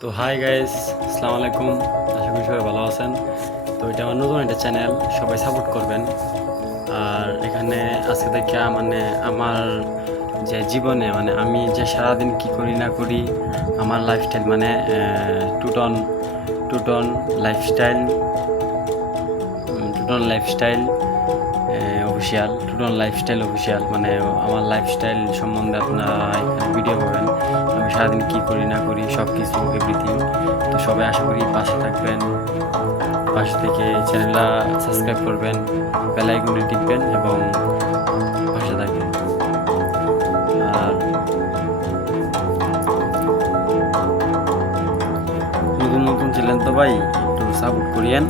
তো hi guys, আসসালামু আলাইকুম। আশা করি সবাই ভালো আছেন। তো এটা আমার নতুন একটা চ্যানেল, সবাই সাপোর্ট করবেন। আর এখানে আজকে থেকে মানে আমার যে জীবনে মানে আমি যে সারাদিন কি করি না করি, আমার লাইফস্টাইল মানে two-tone two-tone lifestyle two-tone lifestyle two-tone lifestyle official মানে আমার লাইফস্টাইল সম্বন্ধে আপনারা এখানে ভিডিও পাবেন। আমি সারাদিন কী করি না করি সব কিছু এভরিথিং। তো সবাই আশা করি পাশে থাকবেন, পাশে থেকে চ্যানেলটা সাবস্ক্রাইব করবেন, বেল আইকনে টিপবেন এবং পাশে থাকবেন। আর নতুন নতুন চ্যানেল তো ভাই একটু সাপোর্ট করিয়েন।